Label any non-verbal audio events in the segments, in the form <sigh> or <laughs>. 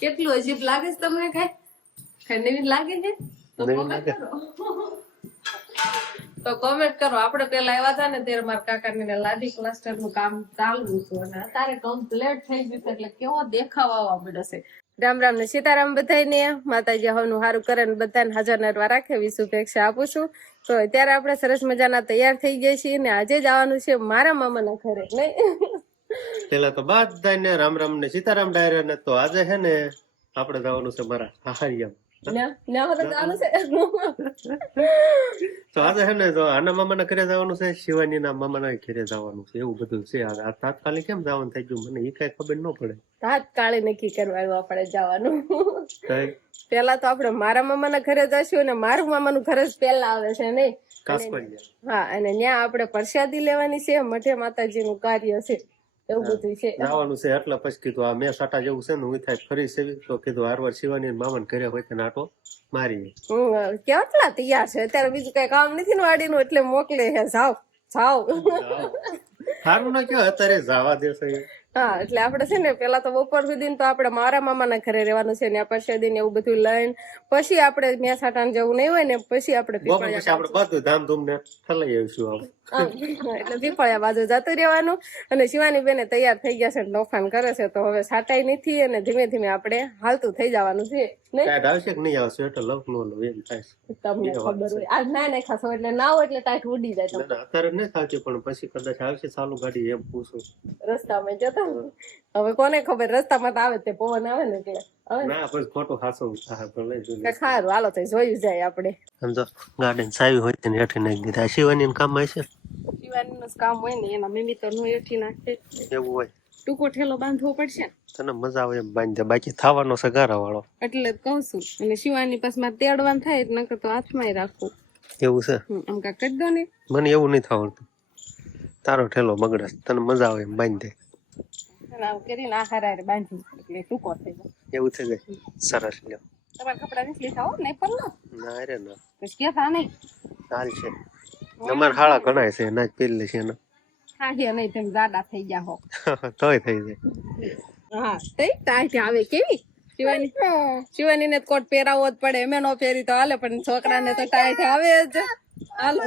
કેટલું અજીબ લાગે છે તમને કઈ? ઠંડી લાગે છે? તો કોમેન્ટ કરો. આપણે પેલા આવ્યા હતા ને ત્યારે મારા કાકાની લાદી ક્લસ્ટરનું કામ ચાલુ હતું અને અત્યારે કમ્પ્લીટ થઈ ગયું છે એટલે કેવો દેખાવ આવવા મળ્યો છે. રામ રામ ને સીતારામ બધાને માતાજી હવનું સારું કરે ને બધાને હાજર નરવા રાખે. શુભેચ્છા આપું છું. તો અત્યારે આપણે સરસ મજાના તૈયાર થઈ ગયા છીએ ને આજે જ આવવાનું છે મારા મામાના ઘરે નહીં? પેલા તો બધાને રામ રામ ને સીતારામ ડાયરા ને તો આજે છે ને આપણે જવાનું છે મારા તો આજે છે ને તો આના મામાના ઘરે જવાનું છે શિવાની ના ઘરે જવાનું છે એવું બધું છે. આ તાત્કાલિક કેમ જવાનું થઈ ગયું? મને એ કઈ ખબર ન પડે. તાત્કાલિક નક્કી કરવાનું આપણે જવાનું. પેલા તો આપણે મારા મામાના ઘરે જશું અને મારું મામાનું ઘરે જ પેલા આવે છે નહીં? હા અને ત્યાં આપણે પ્રસાદી લેવાની છે મઠે માતાજીનું કાર્ય છે. એવું બધું છે. જવાનું છે એટલે પછી કીધું આ મેં સાટા જેવું છે ને હું થાય ફરી સેવી. તો કીધું હારવાર શિવાની મામા ઘરે હોય તો નાટો મારી કેટલા તૈયાર છે? અત્યારે બીજું કઈ કામ નથી ને વાડીનું એટલે મોકલે હે જાઓ જાઓ. સારું ના કયો અત્યારે જવા દેશે હા એટલે આપણે છે ને પેલા તો બપોર સુધી તો આપણે મારા મામાના ઘરે રહેવાનું છે ને પછી ને એવું બધું લઈને પછી આપણે મેં સાટાને જવું નહીં હોય ને પછી આપણે આપણે બધું ધામધૂમ ને ઠલાઈ આવીશું આપણે. એટલે પીપળિયા બાજુ જતું રહેવાનું. અને શિવાની બેને તૈયાર થઈ ગયા છે તોફાન કરે છે તો હવે સાટાઈ નથી અને ધીમે ધીમે આપણે હાલતું થઈ જવાનું છે. આવશે કે નહીં આવશે એટલે લવ નો લવ એમ થાય તમને ખબર હોય. આજ ના એટલે ના હોય એટલે ટાઈટ ઉડી જાય અત્યારે નહીં પણ પછી કદાચ આવશે ચાલુ ગાડી એમ પૂછું. રસ્તામાં જતા હવે કોને ખબર રસ્તામાં તો આવે તે પવન આવે ને એટલે હવે ના પછી ખોટું જોઈએ. હાલો તો જોયું જાય આપણે. સમજો ગાર્ડન સાવી હોય ને હેઠી નાખી દીધા શિવાની કામ છે જ કામ હોય ને એના મમ્મી તો નું એઠી નાખે. એવું હોય. ટૂંકો ઠેલો બાંધવો પડશે તને મજા આવે એમ બાંધે. બાકી થવાનો સગારા વાળો એટલે જ કહું છું. અને શિવાની પાસે મારે તેડવાનું થાય નકર તો હાથમાં રાખવું એવું છે? આમ કાંઈક કરી દો ને. મને એવું નહીં થવાનું. તારો ઠેલો બગડે તને મજા આવે એમ બાંધી. આમ કરીને આ હારે હારે બાંધી એટલે ટૂંકો થઈ જાય એવું થઈ જાય સરસ લ્યો. તમારા કપડા નથી લીધા હો નહીં પણ ના અરે રે ના. કે કહેતા નહીં. છે. અમારે હાળા ઘણા છે ના જ પહેરી છે એના. હાંડિયા નહીં તેમ જાડા થઈ ગયા હો <laughs> તોય થઈ જાય. હા તે ટાઈટ આવે કેવી? શિવાની શિવાની ને કોટ પહેરાવવો જ પડે એમે નો પહેરી તો હાલે પણ છોકરાને તો ટાઈટ આવે જ. હાલો.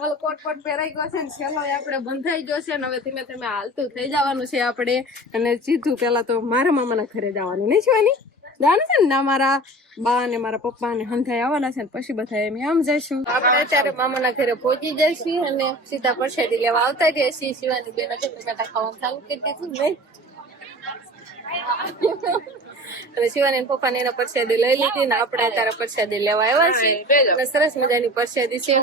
હાલો કોટ કોટ પહેરાઈ ગયો છે ને છેલ્લો આપણે બંધાઈ ગયો છે ને હવે ધીમે ધીમે હાલતું થઈ જવાનું છે આપણે. અને સીધું પેલા તો મારા મામાના ઘરે જવાનું નહીં શિવાની? જાણે છે ને? મારા બા ને મારા પપ્પા ને હંધાઈ આવવાના છે ને પછી બધા એમ આમ જઈશું. આપણે અત્યારે મામાના ઘરે પહોંચી જઈશું અને સીધા પરસેડી લેવા આવતા રહીએ છીએ. શિવાની બેન ઘરે ખાવાનું ચાલુ કરી દીધું નહીં અને શિવાની પપ્પા ને એના પરસાદી લઈ લીધી ને આપણે અત્યારે પરસાદી લેવા આવ્યા છે અને સરસ મજાની પરસાદી છે.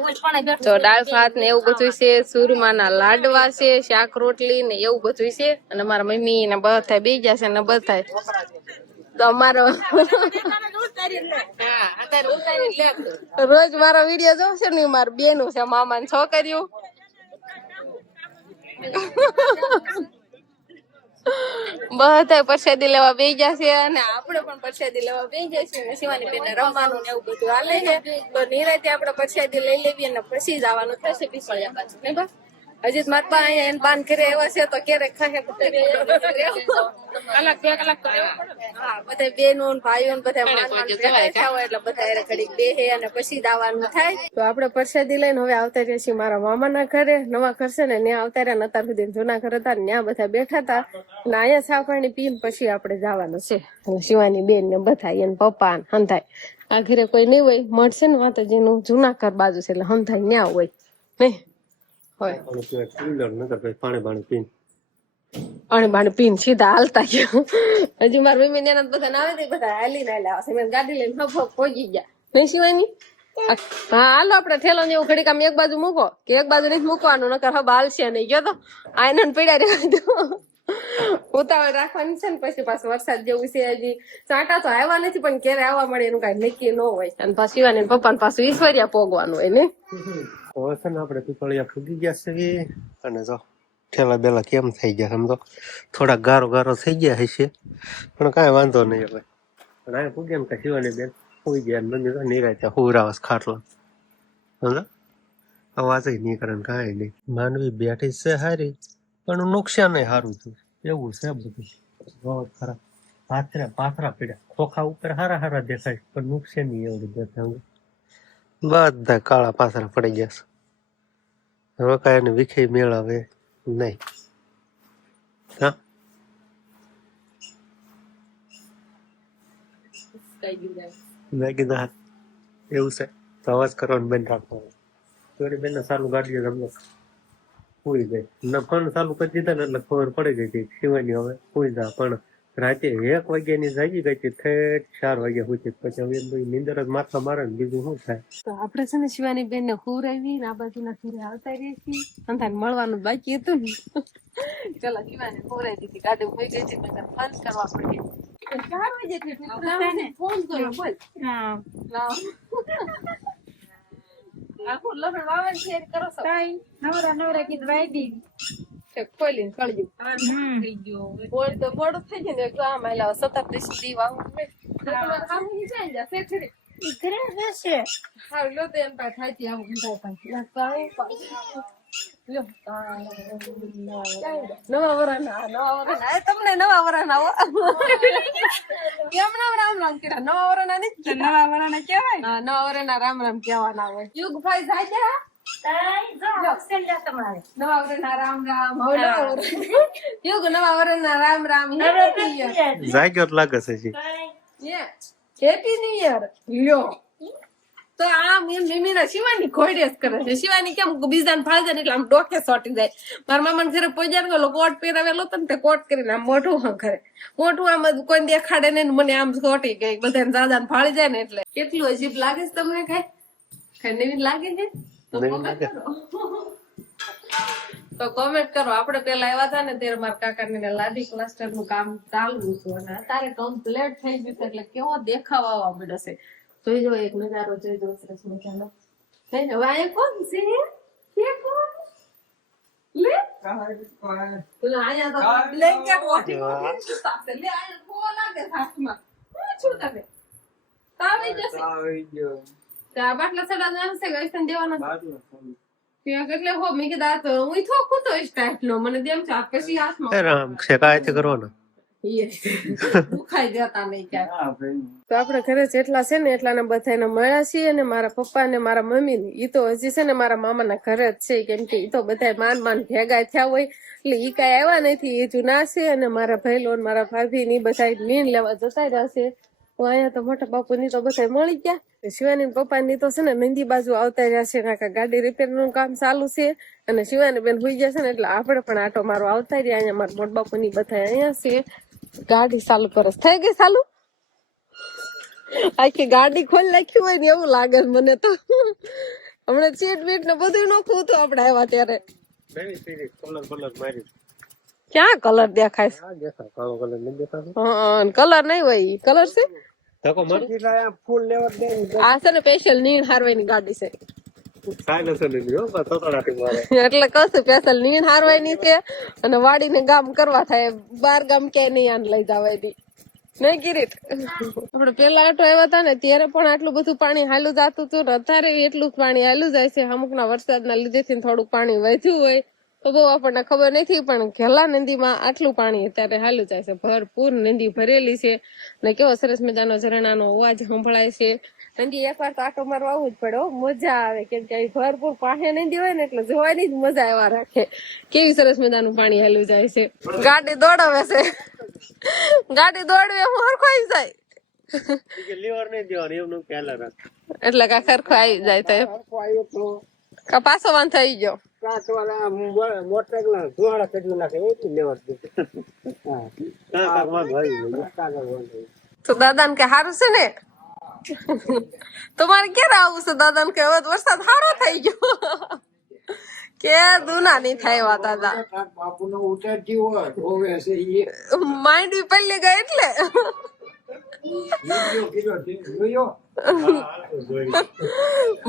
તો દાળ ભાત ને એવું બધું છે સુરમાના લાડવા છે શાક રોટલી ને એવું બધું છે. અને મારા મમ્મી ને બધા બે ગયા છે ને બધા તો અમારો રોજ મારો વીડિયો જોશે ને, મારા બેનું છે મામા ને છોકરીઓ. બધા પ્રસાદી લેવા બે છે અને આપણે પણ પ્રસાદી લેવા બે જઈશું અને શિવાની બેન રમવાનું ને એવું બધું હાલે છે. તો નિરાતે આપણે પરસાદી લઈ લેવી અને પછી જ આવવાનું થશે પીસળિયા પાછું ને બા? હજી તો મારા બા અહીંયા એને બાન ઘરે આવ્યા છે તો ક્યારેક ખાશે કલાક બે કલાક હા બધા બેનો ભાઈઓ બધા થયા હોય એટલે બધા હારે ઘડીક બેહે અને પછી દાવાનું થાય. તો આપણે પ્રસાદી લઈને હવે આવતા રહ્યા છીએ મારા મામાના ઘરે. નવા ઘર છે ને ત્યાં આવતા રહ્યા ને અત્યાર સુધી જૂના ઘર હતા ને ત્યાં બધા બેઠા હતા. અને અહીંયા પાણી પીને પછી આપણે જવાનું છે. શિવાની બેન ને બધા એને પપ્પા ને હંધાય. આ ઘરે કોઈ નહીં હોય. મળશે ને માતાજીનું જૂના ઘર બાજુ છે એટલે હંધાય ન્યા હોય. નહીં? હોય. પાણી નકર પછી પાણી પાણી પીને. પાણી બાણી પીને સીધા હાલતા ગયા. હજી મારા મમ્મી ને બધા ના આવે બધા હાલી ના હાલ્યા હશે. મેં ગાડી લઈને હફો પહોંચી ગયા. નહીં શિવાની? હા હાલો આપણે ઠેલો ને એવું ઘડીક આમ એક બાજુ મૂકો કે એક બાજુ નહીં મૂકવાનું નકર હવે હાલશે નહીં. ગયો તો આઈને ને પીડા રહેવા દો. ઉતાવળ રાખવાની છે ને, પછી પાછો વરસાદ જેવું છે હજી. ચાંટા તો આવ્યા નથી, પણ ક્યારે આવવા મળે એનું કઈ નક્કી ન હોય. અને પાછું ને પપ્પા ને પાછું ઈશ્વરિયા પોગવાનું હોય ને? છે ને આપણે પીપળિયા ફૂગી ગયા છે અને જો, ઠેલા બેલા કેમ થઈ ગયા સમજો થોડા ગારો ગારો થઈ ગયા હશે. પણ કાંઈ વાંધો નહીં હવે. પણ આ ફૂગે એમ કે શિવાની બેન ફૂગી ગયા મંદિર નિરાય હુરાવસ ખાટલો. સમજો અવાજ નહીં કરે કાંઈ નહીં. માનવી બેઠી છે હારી. પણ નુકસાન સારું થયું એવું છે બધું. ખરાબ. પાથરા પાથરા પીડ્યા. ખોખા ઉપર હારા હારા દેખાય પણ નુકસાન એવું દેખાય બધા કાળા પાથરા પડી ગયા છે. હવે કાંઈ એને વિખે મેળવે નહીં. હા? મેં કીધું એવું છે. અવાજ કરવાનું બંધ રાખવાનો થોડી બેન, સારું ગાડીઓ તમને પૂરી જાય. નફાનું ચાલુ કરી દીધા ને એટલે ખબર પડી ગઈ હતી શિવાની હવે પૂરી જા. પણ રાતે એક વાગ્યાની જાગી ગઈ હતી ઠેઠ ચાર વાગ્યા સુધી. પછી હવે નીંદર જ માથા મારે ને બીજું શું થાય? તો આપણે છે ને શિવાની બેન ને હુરાવી ને આ બાજુના ઘરે આવતા રહીએ છીએ. સંતાન મળવાનું બાકી હતું ને. ચલો શિવાની હુરાઈ દીધી ગાડે હોઈ ગઈ હતી નકર ફોન કરવા પડી ચાર વાગે ફોન કર્યો બોલ. લાવ. આખું લગ્ન વાવન શેર કરો છો. નવરા નવરા કીધું વાયદી છે ખોલીને કળજું બોલ તો મોડું થઈ ગયું ને આમ આલા સત્તર દી વાવું જાય ને જા, શેઠરે. ઘરે હશે. હારું લો તો એમ પાસે થાયથી આવું ઊંધા પાસે. લા, કાંઈ પાસે. લ્યો. નવા વરાના નવા વરાના તમને નવા વરાના કેમ નામ રામ રામ કર્યા નવા વરાના નહીં નવા વરાના કેવાય હા નવા વરાના રામ રામ કહેવાના હોય યુગભાઈ જાય છે હા? જો સેલ્યા તમારે નવા વરાના રામ રામ. યુગ નવા વરાના રામ રામ. જાગ્યો લાગે છે હેપી ન્યુ યર લ્યો તો આમ એમ મિમીના શિવાની ખોડે કરે છે. શિવાની કેમ બીજાને ફાળે એટલે આમ ડોકે સોટી જાય. મારા મામાને ઘરે ને ઓલો કોટ પહેરાવેલો હતો ને તે કોટ કરીને આમ મોઢું હંખરે મોઢું આમ કોઈ દેખાડે ને મને આમ સોટી ગઈ બધાને દાદાને ફાળી જાય ને એટલે. કેટલું અજીબ લાગે છે તમને કઈ? કઈ નવીન લાગે છે? તો કોમેન્ટ કરો. આપણે પેલા આવ્યા હતા ને ત્યારે મારા કાકાને ને લાદી ક્લસ્ટરનું કામ ચાલુ હતું અને અત્યારે કમ્પ્લેટ થઈ ગયું છે એટલે કેવો દેખાવ આવવા મળ્યો છે. જોઈ જો એક નજારો જોઈ જો સરસ મજાનો નહીં ને, અહીંયા કોણ છે કે કોણ લે પેલા અહીંયા તો ઓઢી ઓઢીને સૂતા છે. લે અહીંયા કોણ લાગે છે હાથમાં કોણ છું તમે આવી જશે ત્યાં બાટલા સડા જાણશે કે આઈસ્ક્રીમ દેવાના છે? ત્યાં એટલે હો મેં કીધું આ તો હું થોકું તો ટાઈપ નો મને દેમ છે પછી હાથમાં રામ છે કાંઈ કરવાના દુખાઈ જતા નહીં ક્યાં તો આપણે ઘરે જેટલા છે ને એટલાને બધાને મળ્યા છીએ અને મારા પપ્પા ને મારા મમ્મી ને. ઈ તો હજી છે ને મારા મામાના ઘરે જ છે કેમ કે ઈ તો બધા માન માન ભેગા થયા હોય. એટલે ઈ કઈ આવ્યા નથી એ જૂના છે અને મારા ભાઈલો ને મારા ભાભી ની બધા મીન લેવા જતા રહ્યા છે. અહીંયા તો મોટા બાપુ ની તો બધા મળી ગયા. શિવાની પપ્પા ની તો છે ને નંદી બાજુ આવતા રહ્યા છે કાકા ગાડી રિપેરનું કામ ચાલુ છે. અને શિવાની બેન હોઈ ગયા છે ને એટલે આપણે પણ આટો મારો આવતા રહ્યા અહીંયા. મારા મોટા બાપુ ની બધા અહીંયા છે. ગાડી ચાલુ કરે થઈ ગઈ ચાલુ? આખી ગાડી ખોલી નાખી હોય ને એવું લાગે મને તો. હમણાં સીટ બીટ ને બધું નોખું હતું આપણે આવ્યા ત્યારે. ક્યાં કલર દેખાય કલર નહીં દેખાતો. કલર નહીં હોય કલર છે? ધક્કો મારી. ફૂલ લેવા દે આ છે ને સ્પેશિયલ નીણ હારવાની ગાડી છે. લીધી ને ત્યારે પણ આટલું બધું પાણી હાલું જતું હતું ને, અત્યારે એટલું પાણી હાલું જાય છે. અમુકના વરસાદના લીધેથી થોડુંક પાણી વધ્યું હોય, તો બહુ આપણને ખબર નથી, પણ ઘેલા નદીમાં આટલું પાણી અત્યારે હાલું જાય છે. ભરપૂર નદી ભરેલી છે. ને કેવો સરસ મજાનો ઝરણાનો અવાજ સંભળાય છે. નદી એકવાર તો આટો મારવા આવવું જ પડે મજા આવે. કેમ કે અહીં ભરપૂર પાસે નહીં દેવાય ને એટલે જોવાની જ મજા એવા રાખે. કેવી સરસ મજાનું પાણી હેલું જાય છે. ગાડી દોડાવે છે. ગાડી દોડવે હું હરખોઈ જાય. એટલે કા ખરખો આવી જાય તો એમ. કા પાછો વાંધો થઈ ગયો? તો દાદાને કે સારું છે ને? તમારે ક્યારે આવું છે દાદાને કે હવે તો વરસાદ સારો થઈ ગયો કે દુના નહીં થાય એવા દાદા માઇન્ડ બી પહેલી ગઈ એટલે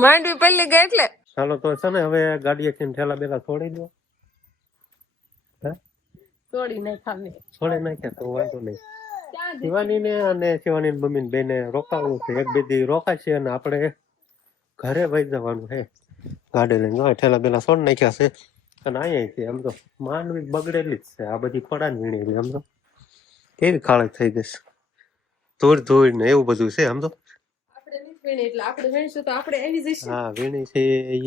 માઇન્ડ બી પહેલી ગઈ એટલે ચાલો તો છે ને હવે ગાડીએ થી ઠેલા બેલા છોડી દો। હે છોડી નહીં ખાવી છોડી નાખ્યા તો વાંધો નહીં। શિવાની ને અને શિવાની મમ્મી ને બેને રોકાવું છે. એક બે દી રોકાશે અને આપણે ઘરે વહી જવાનું છે. ગાડી લઈને ઠેલા બેલા સોન નાખ્યા છે અને અહીંયા છે. આમ તો માનવી બગડેલી જ છે. આ બધી ખોડા વીણેલી આમ તો કેવી ખાળક થઈ ગઈ છે. ધૂળ ધૂળ ને એવું બધું છે આમ તો. હા વીણી છે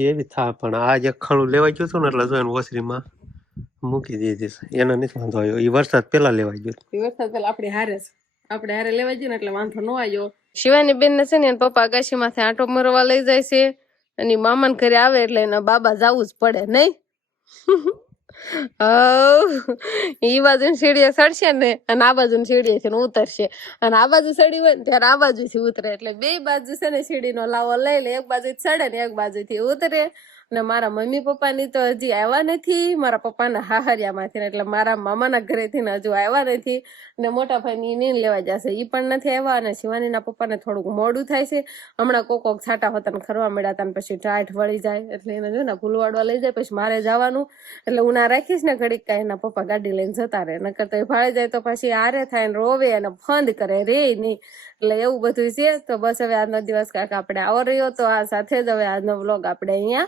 એવી થાય પણ આ જે ખડું લેવાઈ ગયું હતું ને એટલે જો ઓસરીમાં મૂકી દીધી છે. એનો નથી વાંધો આવ્યો. એ વરસાદ પેલા લેવાઈ ગયો. એ વરસાદ પેલા આપણે હારે આપણે હારે લેવા જઈએ ને એટલે વાંધો ન આવ્યો. શિવાની બેન ને છે ને પપ્પા આકાશી માંથી આંટો મરવા લઈ જાય છે. અને મામાને ઘરે આવે એટલે એના બાબા જવું જ પડે, નહીં? ઈ બાજુ સીડીએ ચડશે ને, અને આ બાજુ સીડીએ છે ઉતરશે. અને આ બાજુ ચડી હોય ને ત્યારે આ બાજુથી ઉતરે. એટલે બે બાજુ છે ને સીડીનો લાવો લઈ લે. એક બાજુ ચડે ને એક બાજુ થી ઉતરે. અને મારા મમ્મી પપ્પાની તો હજી આવ્યા નથી. મારા પપ્પાના હાહરિયામાંથી ને એટલે મારા મામાના ઘરેથી ને હજુ આવ્યા નથી. અને મોટા ભાઈની નીન લેવા જશે. ઈ પણ નથી આવ્યા અને શિવાનીના પપ્પાને થોડુંક મોડું થાય છે. હમણાં કોક કોક છાટા હોતા ખરવા મળ્યા હતા ને પછી ટાઈટ વળી જાય. એટલે એને જો ને ભૂલવાડવા લઈ જાય, પછી મારે જવાનું. એટલે હું ના રાખીશ ને ઘડીક કાંઈ એના પપ્પા ગાડી લઈને જતા રહે. નકર તો એ ભાડે જાય તો પછી આરે થાય ને રોવે અને ફંદ કરે, રે નહીં. એટલે એવું બધું છે. તો બસ હવે આજનો દિવસ કાંઈક આપણે આવો રહ્યો તો આ સાથે જ હવે આજનો વ્લોગ આપણે અહીંયા